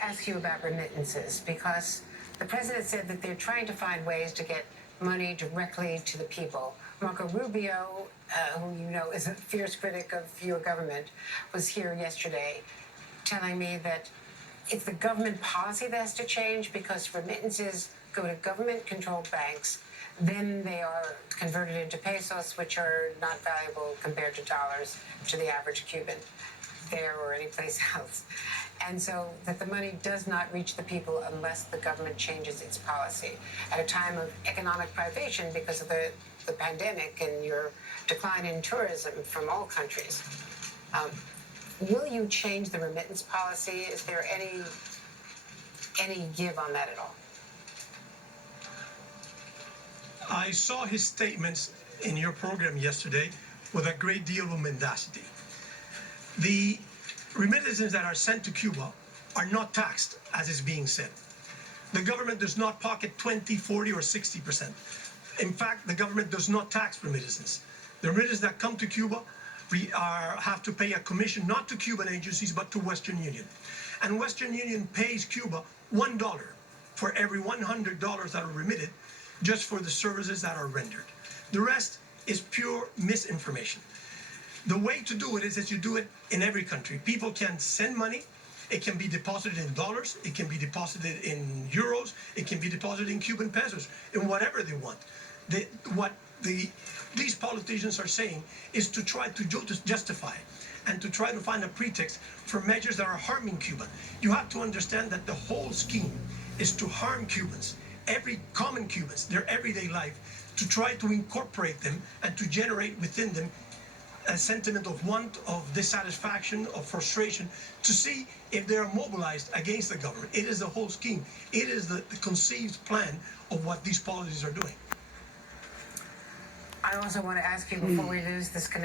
Ask you about remittances because the president said that they're trying to find ways to get money directly to the people. Marco Rubio, who you know is a fierce critic of your government, was here yesterday telling me that it's the government policy that has to change because remittances go to government-controlled banks. Then they are converted into pesos, which are not valuable compared to dollars to the average Cuban there or anyplace else. And so that the money does not reach the people unless the government changes its policy. At a time of economic privation because of the pandemic and your decline in tourism from all countries, will you change the remittance policy? Is there any give on that at all? I saw his statements in your program yesterday with a great deal of mendacity. The remittances that are sent to Cuba are not taxed, as is being said. The government does not pocket 20, 40, or 60%. In fact, the government does not tax remittances. The remittances that come to Cuba have to pay a commission not to Cuban agencies, but to Western Union. And Western Union pays Cuba $1 for every $100 that are remitted just for the services that are rendered. The rest is pure misinformation. The way to do it is that you do it in every country. People can send money. It can be deposited in dollars. It can be deposited in euros. It can be deposited in Cuban pesos, in whatever they want. These politicians are saying is to try to justify and to try to find a pretext for measures that are harming Cuba. You have to understand that the whole scheme is to harm Cubans, every common Cubans, their everyday life, to try to incorporate them and to generate within them a sentiment of want, of dissatisfaction, of frustration, to see if they are mobilized against the government. It is the whole scheme. It is the conceived plan of what these policies are doing. I also want to ask you before we lose this connection.